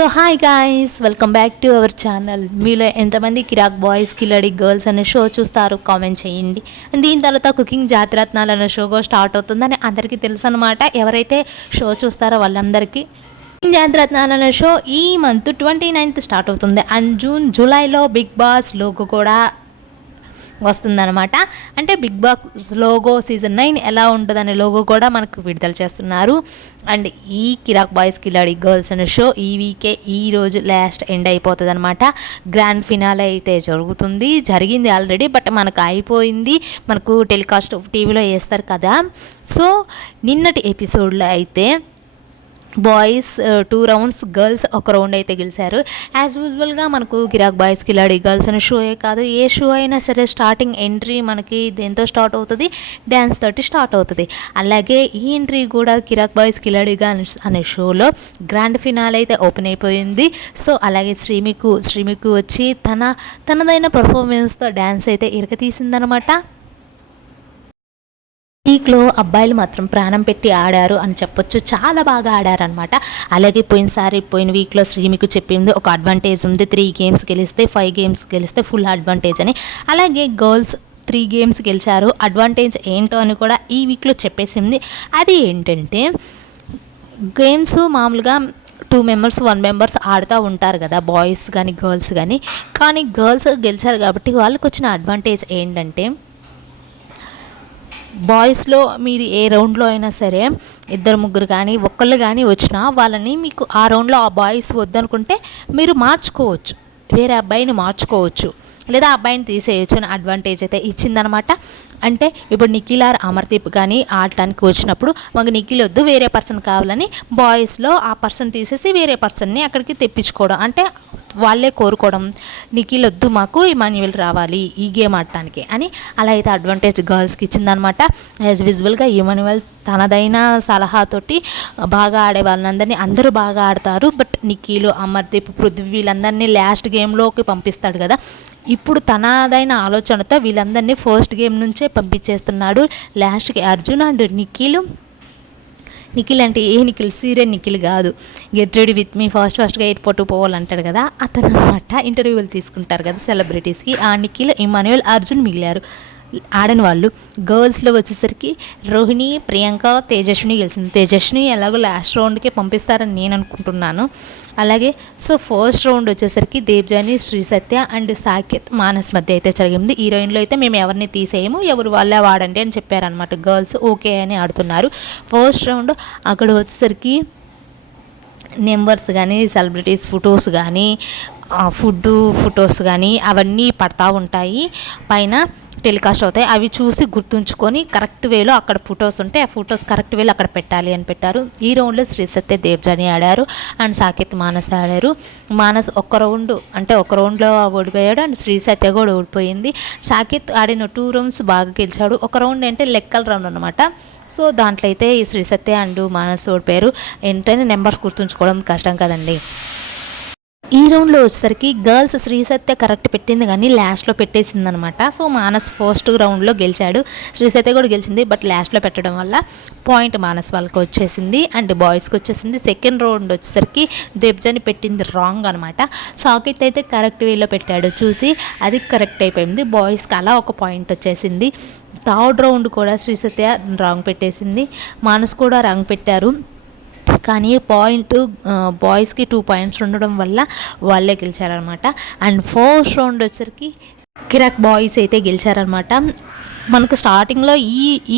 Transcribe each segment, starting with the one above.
So hi guys, welcome back to our channel. మీలో ఎంతమంది కిరాక్ boys కిల్లడి girls అనే show చూస్తారు కామెంట్ చేయండి. దీని తర్వాత కుకింగ్ జాతిరత్నాలు అనే షో స్టార్ట్ అవుతుందని అందరికీ తెలుసు అనమాట. ఎవరైతే షో చూస్తారో వాళ్ళందరికీ కుకింగ్ జాతిరత్నాలు అనే షో ఈ మంత్ 29th స్టార్ట్ అవుతుంది. అండ్ జూలైలో బిగ్ బాస్ లోగో కూడా వస్తుందన్నమాట. అంటే బిగ్ బాస్ లోగో సీజన్ 9 ఎలా ఉంటుందనే లోగో కూడా మనకు విడుదల చేస్తున్నారు. అండ్ ఈ కిరాక్ బాయ్స్ కిలాడి గర్ల్స్ అనే షో ఈ వీకే ఈ రోజు లాస్ట్ ఎండ్ అయిపోతుంది అనమాట. గ్రాండ్ ఫినాలే అయితే జరిగింది ఆల్రెడీ, బట్ మనకు అయిపోయింది. మనకు టెలికాస్ట్ టీవీలో వేస్తారు కదా. సో నిన్నటి ఎపిసోడ్లో అయితే బాయ్స్ 2 rounds, గర్ల్స్ 1 round అయితే గెలిచారు. యాజ్ యూజువల్గా మనకు కిరాక్ బాయ్స్ కిలాడి గర్ల్స్ అనే షోయే కాదు, ఏ షో అయినా సరే స్టార్టింగ్ ఎంట్రీ మనకి దేంతో స్టార్ట్ అవుతుంది, డ్యాన్స్ తోటి స్టార్ట్ అవుతుంది. అలాగే ఈ ఎంట్రీ కూడా కిరాక్ బాయ్స్ కిలాడి గర్ల్స్ అనే షోలో గ్రాండ్ ఫినాల్ అయితే ఓపెన్ అయిపోయింది. సో అలాగే శ్రీమికు వచ్చి తనదైన పర్ఫార్మెన్స్తో డ్యాన్స్ అయితే ఇరగతీసిందనమాట. వీక్లో అబ్బాయిలు మాత్రం ప్రాణం పెట్టి ఆడారు అని చెప్పొచ్చు, చాలా బాగా ఆడారనమాట. అలాగే పోయిన వీక్లో శ్రీమికు చెప్పింది ఒక అడ్వాంటేజ్ ఉంది, 3 games గెలిస్తే 5 games గెలిస్తే ఫుల్ అడ్వాంటేజ్ అని. అలాగే గర్ల్స్ 3 games గెలిచారు, అడ్వాంటేజ్ ఏంటో అని కూడా ఈ వీక్లో చెప్పేసింది. అది ఏంటంటే గేమ్స్ మామూలుగా 2 members 1 members ఆడుతూ ఉంటారు కదా, బాయ్స్ కానీ గర్ల్స్ కానీ గర్ల్స్ గెలిచారు కాబట్టి వాళ్ళకి వచ్చిన అడ్వాంటేజ్ ఏంటంటే బాయ్స్లో మీరు ఏ రౌండ్లో అయినా సరే 2-3 కానీ ఒక్కళ్ళు కానీ వచ్చినా వాళ్ళని మీకు ఆ రౌండ్లో ఆ బాయ్స్ వద్దనుకుంటే మీరు మార్చుకోవచ్చు, వేరే అబ్బాయిని మార్చుకోవచ్చు, లేదా అబ్బాయిని తీసేయచ్చు అని అడ్వాంటేజ్ అయితే ఇచ్చిందనమాట. అంటే ఇప్పుడు నిఖిల్ ఆర్ అమర్దీప్ కానీ ఆడటానికి వచ్చినప్పుడు మాకు నిఖిల్ వద్దు, వేరే పర్సన్ కావాలని బాయ్స్లో ఆ పర్సన్ తీసేసి వేరే పర్సన్ని అక్కడికి తెప్పించుకోవడం, అంటే వాళ్ళే కోరుకోవడం, నిఖిల్ వద్దు మాకు ఇమాన్యుయల్ రావాలి ఈ గేమ్ ఆడటానికి అని. అలా అయితే అడ్వాంటేజ్ గర్ల్స్కి ఇచ్చిందనమాట. యాజ్ విజువల్గా ఇమాన్యుయల్ తనదైన సలహాతోటి బాగా ఆడే వాళ్ళందరినీ అందరూ బాగా ఆడతారు, బట్ నిఖిల్ అమర్దీప్ పృథ్వీ వీళ్ళందరినీ లాస్ట్ గేమ్లోకి పంపిస్తాడు కదా. ఇప్పుడు తనదైన ఆలోచనతో వీళ్ళందరినీ ఫస్ట్ గేమ్ నుంచే పంపించేస్తున్నాడు. లాస్ట్కి అర్జున్ అండ్ నిఖిల్ అంటే ఏ నిఖిల్, సీరియల్ నిఖిల్ కాదు, గెట్ రెడీ విత్ మీ ఫాస్ట్గా ఎయిర్పోర్ట్ పోవాలంటాడు కదా, అతను అనమాట. ఇంటర్వ్యూలు తీసుకుంటారు కదా సెలబ్రిటీస్కి, ఆ నిఖిల్ ఇమాన్యుయల్ అర్జున్ మిగిలారు ఆడని వాళ్ళు. గర్ల్స్లో వచ్చేసరికి రోహిణి, ప్రియాంక, తేజస్విని గెలిచింది. తేజస్విని ఎలాగో లాస్ట్ రౌండ్కే పంపిస్తారని నేను అనుకుంటున్నాను. అలాగే సో ఫస్ట్ రౌండ్ వచ్చేసరికి దేవ్జాని, శ్రీ సత్య అండ్ సాకేత్, మానస్ మధ్య అయితే జరిగింది. హీరోయిన్లో అయితే మేము ఎవరిని తీసేయము, ఎవరు వాళ్ళే వాడండి అని చెప్పారనమాట. గర్ల్స్ ఓకే అని ఆడుతున్నారు. ఫస్ట్ రౌండ్ అక్కడ వచ్చేసరికి నెంబర్స్ కానీ సెలబ్రిటీస్ ఫొటోస్ కానీ ఫొటోస్ కానీ అవన్నీ పడతా ఉంటాయి, పైన టెలికాస్ట్ అవుతాయి. అవి చూసి గుర్తుంచుకొని కరెక్ట్ వేలో అక్కడ ఫొటోస్ ఉంటే ఆ ఫొటోస్ కరెక్ట్ వేలో అక్కడ పెట్టాలి అని పెట్టారు. ఈ రౌండ్లో శ్రీ సత్య, దేవ్జాని ఆడారు అండ్ సాకేత్, మానస్ ఆడారు. మానస్ ఒక రౌండ్లో ఓడిపోయాడు అండ్ శ్రీ సత్య కూడా ఓడిపోయింది. సాకేత్ ఆడిన 2 rounds బాగా గెలిచాడు. ఒక రౌండ్ అంటే లెక్కల రౌండ్ అనమాట. సో దాంట్లో అయితే ఈ శ్రీ సత్య అండ్ మానస్ ఓడిపోయారు. ఏంటంటే నెంబర్స్ గుర్తుంచుకోవడం కష్టం కదండి. ఈ రౌండ్లో వచ్చేసరికి గర్ల్స్ శ్రీ సత్య కరెక్ట్ పెట్టింది కానీ లాస్ట్లో పెట్టేసిందనమాట. సో మానస్ ఫస్ట్ రౌండ్లో గెలిచాడు, శ్రీ సత్య కూడా గెలిచింది, బట్ లాస్ట్లో పెట్టడం వల్ల పాయింట్ మానస్ వాళ్ళకి వచ్చేసింది అండ్ బాయ్స్కి వచ్చేసింది. సెకండ్ రౌండ్ వచ్చేసరికి దేవ్జాని పెట్టింది రాంగ్ అనమాట. సాకేత్ అయితే కరెక్ట్ వేలో పెట్టాడు, చూసి అది కరెక్ట్ అయిపోయింది, బాయ్స్కి అలా ఒక పాయింట్ వచ్చేసింది. థర్డ్ రౌండ్ కూడా శ్రీ సత్య రాంగ్ పెట్టేసింది, మానస్ కూడా రాంగ్ పెట్టారు. కానీ బాయ్స్కి 2 points ఉండడం వల్ల వాళ్ళే గెలిచారనమాట. అండ్ ఫోర్త్ రౌండ్ వచ్చేసరికి కిరాక్ బాయ్స్ అయితే గెలిచారనమాట. మనకు స్టార్టింగ్లో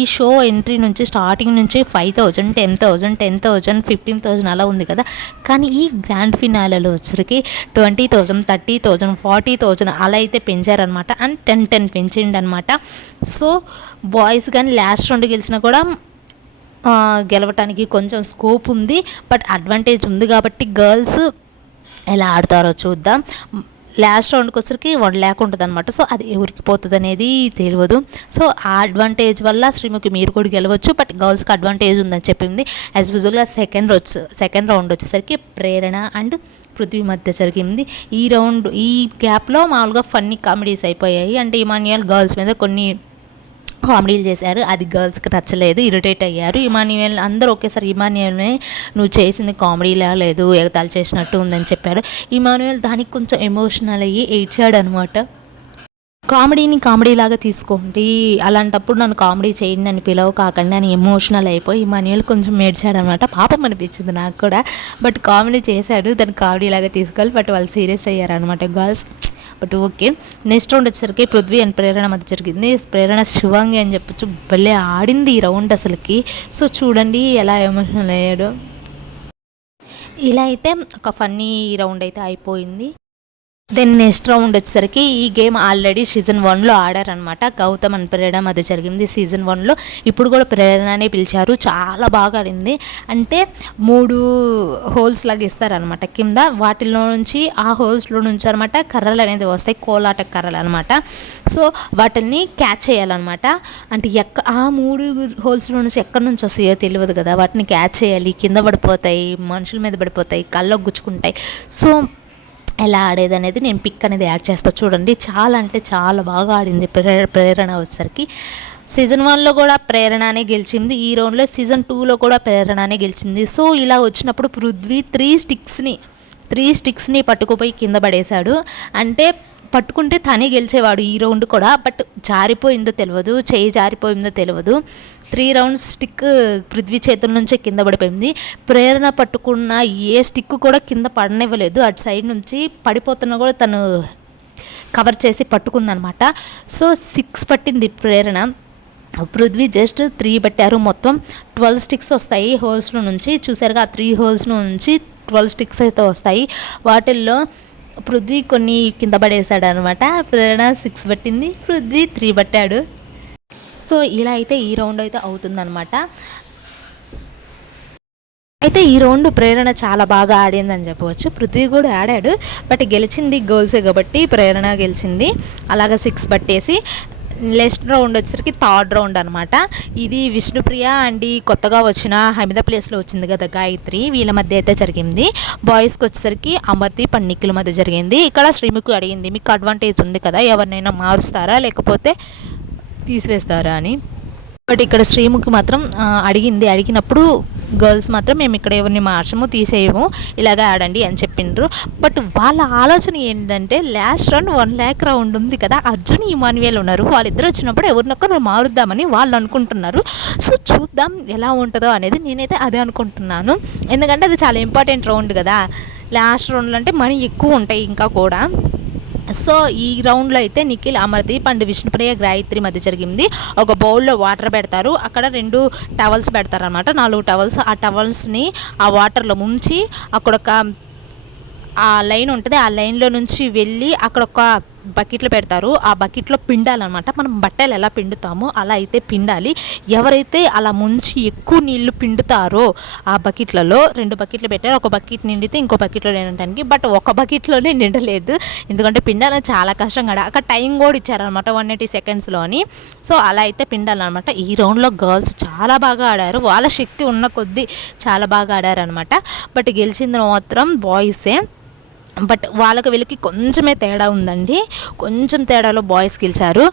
ఈ షో ఎంట్రీ నుంచి స్టార్టింగ్ నుంచి 5,000, 10,000, 10,000, 15,000 అలా ఉంది కదా. కానీ ఈ గ్రాండ్ ఫినాలలో వచ్చరికి 20,000, 30,000, 40,000 అలా అయితే పెంచారనమాట. అండ్ 10 పెంచిండు అనమాట. సో బాయ్స్ కానీ లాస్ట్ రౌండ్ గెలిచినా కూడా గెలవటానికి కొంచెం స్కోప్ ఉంది, బట్ అడ్వాంటేజ్ ఉంది కాబట్టి గర్ల్స్ ఎలా ఆడతారో చూద్దాం. లాస్ట్ రౌండ్కి వచ్చరికి 1 lakh ఉంటుంది అనమాట. సో అది ఎవరికి పోతుంది అనేది తెలియదు. సో ఆ అడ్వాంటేజ్ వల్ల శ్రీముఖి మీరు కూడా గెలవచ్చు, బట్ గర్ల్స్కి అడ్వాంటేజ్ ఉందని చెప్పింది. యాజ్ యూజువల్గా సెకండ్ రౌండ్ వచ్చేసరికి ప్రేరణ అండ్ పృథ్వీ మధ్య జరిగింది. ఈ గ్యాప్లో మామూలుగా ఫన్నీ కామెడీస్ అయిపోయాయి. అంటే ఇమాన్యుయల్ గర్ల్స్ మీద కొన్ని కామెడీలు చేశారు. అది గర్ల్స్కి నచ్చలేదు, ఇరిటేట్ అయ్యారు. ఇమాన్యుయల్ అందరూ ఒకేసారి ఇమాన్యుయల్ని నువ్వు చేసింది కామెడీలా లేదు, ఎగతాళి చేసినట్టు ఉందని చెప్పాడు. ఇమాన్యుయల్ దానికి కొంచెం ఎమోషనల్ అయ్యి ఏడ్చాడు అనమాట. కామెడీని కామెడీలాగా తీసుకోండి, అలాంటప్పుడు నన్ను కామెడీ చేయండి అని పిలవ కాకండి అని ఎమోషనల్ అయిపోయి ఇమాన్యుయల్ కొంచెం ఏడ్చాడనమాట. పాపం అనిపించింది నాకు కూడా. బట్ కామెడీ చేశాడు, దాన్ని కామెడీలాగా తీసుకోవాలి. బట్ వాళ్ళు సీరియస్ అయ్యారనమాట girls. But okay. Next round వచ్చేసరికి పృథ్వీ అండ్ ప్రేరణ మధ్య జరిగింది. ప్రేరణ శివాంగి అని చెప్పొచ్చు, భలే ఆడింది ఈ రౌండ్ అసలుకి. సో చూడండి ఎలా ఎమోషనల్ అయ్యాడో. ఇలా అయితే ఒక ఫన్నీ రౌండ్ అయితే అయిపోయింది. దెన్ నెక్స్ట్ రౌండ్ వచ్చేసరికి ఈ గేమ్ ఆల్రెడీ సీజన్ 1లో ఆడారనమాట. గౌతమ్ అండ్ ప్రేరణ మధ్య జరిగింది సీజన్ 1లో. ఇప్పుడు కూడా ప్రేరణనే పిలిచారు, చాలా బాగా ఆడింది. అంటే 3 హోల్స్ లాగా ఇస్తారనమాట కింద, వాటిలో నుంచి ఆ హోల్స్లో నుంచి అనమాట కర్రలు అనేది వస్తాయి, కోలాట కర్రలు అనమాట. సో వాటిని క్యాచ్ చేయాలన్నమాట. అంటే ఆ 3 హోల్స్లో నుంచి ఎక్కడి నుంచి వస్తాయో తెలియదు కదా, వాటిని క్యాచ్ చేయాలి. కింద పడిపోతాయి, మనుషుల మీద పడిపోతాయి, కళ్ళకు గుచ్చుకుంటాయి. సో ఎలా ఆడేది అనేది నేను పిక్ అనేది యాడ్ చేస్తాను చూడండి. చాలా అంటే చాలా బాగా ఆడింది ప్రేరణ వచ్చేసరికి. సీజన్ 1లో కూడా ప్రేరణనే గెలిచింది, ఈ రౌండ్లో సీజన్ 2లో కూడా ప్రేరణనే గెలిచింది. సో ఇలా వచ్చినప్పుడు పృథ్వీ 3 స్టిక్స్ని పట్టుకుపోయి కింద పడేశాడు. అంటే పట్టుకుంటే తనే గెలిచేవాడు ఈ రౌండ్ కూడా. బట్ జారిపోయిందో తెలియదు, చేయి జారిపోయిందో తెలియదు. 3 రౌండ్స్ స్టిక్ పృథ్వీ చేతుల నుంచే కింద పడిపోయింది. ప్రేరణ పట్టుకున్న ఏ స్టిక్ కూడా కింద పడనివ్వలేదు, అటు సైడ్ నుంచి పడిపోతున్నా కూడా తను కవర్ చేసి పట్టుకుందనమాట. సో 6 పట్టింది ప్రేరణ, పృథ్వీ జస్ట్ 3 పట్టారు. మొత్తం 12 స్టిక్స్ వస్తాయి హోల్స్లో నుంచి. చూసారుగా, ఆ 3 హోల్స్లో నుంచి 12 స్టిక్స్ అయితే వస్తాయి. వాటిల్లో పృథ్వీ కొన్ని కింద పడేశాడు అనమాట. ప్రేరణ 6 పట్టింది, పృథ్వీ 3 పట్టాడు. సో ఇలా అయితే ఈ రౌండ్ అయితే అవుతుందన్నమాట. అయితే ఈ రౌండ్ ప్రేరణ చాలా బాగా ఆడిందని చెప్పవచ్చు. పృథ్వీ కూడా ఆడాడు, బట్ గెలిచింది గర్ల్సే కాబట్టి ప్రేరణ గెలిచింది. అలాగా 6 పట్టేసి నెక్స్ట్ రౌండ్ వచ్చేసరికి థర్డ్ రౌండ్ అనమాట. ఇది విష్ణుప్రియ అండ్ కొత్తగా వచ్చిన హమిద ప్లేస్లో వచ్చింది కదా గాయత్రి, వీళ్ళ మధ్య అయితే జరిగింది. బాయ్స్కి వచ్చేసరికి అమర్దీప్ అండ్ నిఖిల్ మధ్య జరిగింది. ఇక్కడ శ్రీముఖి అడిగింది, మీకు అడ్వాంటేజ్ ఉంది కదా, ఎవరినైనా మారుస్తారా లేకపోతే తీసివేస్తారా అని. బట్ ఇక్కడ శ్రీముఖి మాత్రం అడిగినప్పుడు గర్ల్స్ మాత్రం మేము ఇక్కడ ఎవరిని మార్చము, తీసేయము, ఇలాగే ఆడండి అని చెప్పిండ్రు. బట్ వాళ్ళ ఆలోచన ఏంటంటే లాస్ట్ రౌండ్ 1 lakh రౌండ్ ఉంది కదా, అర్జున్ ఇమాన్యుయల్ ఉన్నారు, వాళ్ళిద్దరు వచ్చినప్పుడు ఎవరినొక్కరు మారుద్దామని వాళ్ళు అనుకుంటున్నారు. సో చూద్దాం ఎలా ఉంటుందో అనేది, నేనైతే అదే అనుకుంటున్నాను. ఎందుకంటే అది చాలా ఇంపార్టెంట్ రౌండ్ కదా, లాస్ట్ రౌండ్లో అంటే మనీ ఎక్కువ ఉంటాయి ఇంకా కూడా. సో ఈ రౌండ్లో అయితే నిఖిల్, అమర్దీప్ అండ్ విష్ణుప్రియ గాయత్రి మధ్య జరిగింది. ఒక బౌల్లో వాటర్ పెడతారు, అక్కడ 2 టవల్స్ పెడతారు అనమాట, 4 టవల్స్. ఆ టవల్స్ని ఆ వాటర్లో ముంచి అక్కడ ఒక ఆ లైన్ ఉంటుంది, ఆ లైన్లో నుంచి వెళ్ళి అక్కడ ఒక బకెట్లో పెడతారు. ఆ బకెట్లో పిండాలన్నమాట. మనం బట్టలు ఎలా పిండుతామో అలా అయితే పిండాలి. ఎవరైతే అలా ముంచి ఎక్కువ నీళ్లు పిండుతారో ఆ బకెట్లలో 2 బకెట్లు పెట్టారు, ఒక బకెట్ నిండితే ఇంకో బకెట్లో నిండటానికి. బట్ ఒక బకెట్లోనే నిండలేదు, ఎందుకంటే పిండాలని చాలా కష్టం కదా. అక్కడ టైం కూడా ఇచ్చారనమాట 180 సెకండ్స్లోని. సో అలా అయితే పిండాలన్నమాట. ఈ రౌండ్లో గర్ల్స్ చాలా బాగా ఆడారు, వాళ్ళ శక్తి ఉన్న కొద్దీ చాలా బాగా ఆడారనమాట. బట్ గెలిచింది మాత్రం బాయ్సే. బట్ వాళ్ళకి వీళ్ళకి కొంచెమే తేడా ఉందండి, కొంచెం తేడాలో బాయ్స్ గెలిచారు.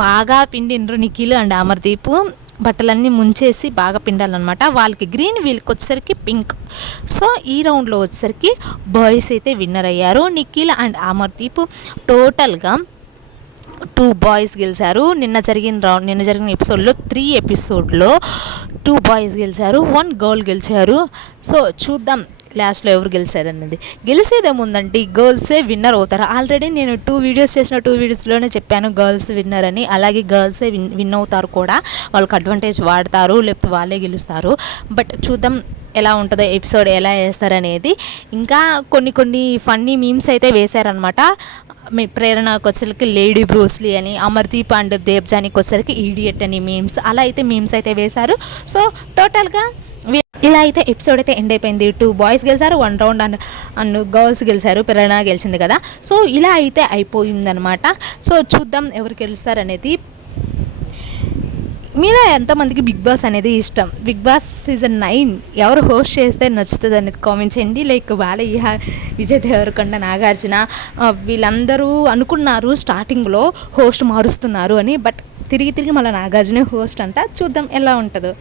బాగా పిండిండ్రు నిఖిల్ అండ్ అమర్దీప్, బట్టలన్నీ ముంచేసి బాగా పిండాలన్నమాట. వాళ్ళకి గ్రీన్, వీళ్ళకి వచ్చేసరికి పింక్. సో ఈ రౌండ్లో వచ్చేసరికి బాయ్స్ అయితే విన్నర్ అయ్యారు. నిఖిల్ అండ్ అమర్దీప్ టోటల్గా 2 బాయ్స్ గెలిచారు. నిన్న జరిగిన ఎపిసోడ్లో 3 ఎపిసోడ్లో 2 బాయ్స్ గెలిచారు, 1 గర్ల్ గెలిచారు. సో చూద్దాం లాస్ట్లో ఎవరు గెలిచారన్నది. గెలిచేదేముందంటే గర్ల్సే విన్నర్ అవుతారు. ఆల్రెడీ నేను 2 వీడియోస్ చేసిన 2 వీడియోస్లోనే చెప్పాను గర్ల్స్ విన్నర్ అని. అలాగే గర్ల్సే విన్ అవుతారు కూడా, వాళ్ళకి అడ్వాంటేజ్ వాడతారు, లేకపోతే వాళ్ళే గెలుస్తారు. బట్ చూద్దాం ఎలా ఉంటుందో ఎపిసోడ్, ఎలా వేస్తారనేది. ఇంకా కొన్ని ఫన్నీ మీమ్స్ అయితే వేశారనమాట. మీ ప్రేరణకు వచ్చేసరికి లేడీ బ్రూస్లీ అని, అమర్దీప్ అండ్ దేవ్జానికి వచ్చేసరికి ఈడియట్ అని మీమ్స్, అలా అయితే మీమ్స్ అయితే వేశారు. సో టోటల్గా ఇలా అయితే ఎపిసోడ్ అయితే ఎండ్ అయిపోయింది. 2 బాయ్స్ గెలిచారు, 1 రౌండ్ అండ్ గర్ల్స్ గెలిచారు, ప్రేరణ గెలిచింది కదా. సో ఇలా అయితే అయిపోయిందనమాట. సో చూద్దాం ఎవరు గెలుస్తారనేది. మీలో ఎంతమందికి బిగ్ బాస్ అనేది ఇష్టం? బిగ్ బాస్ సీజన్ 9 ఎవరు హోస్ట్ చేస్తే నచ్చుతుంది అనేది కామెంట్ చేయండి. లైక్ బాలయ్య, విజయ్ దేవరకొండ, నాగార్జున వీళ్ళందరూ అనుకున్నారు స్టార్టింగ్లో హోస్ట్ మారుస్తున్నారు అని. బట్ తిరిగి తిరిగి మళ్ళీ నాగార్జునే హోస్ట్ అంట. చూద్దాం ఎలా ఉంటుందో.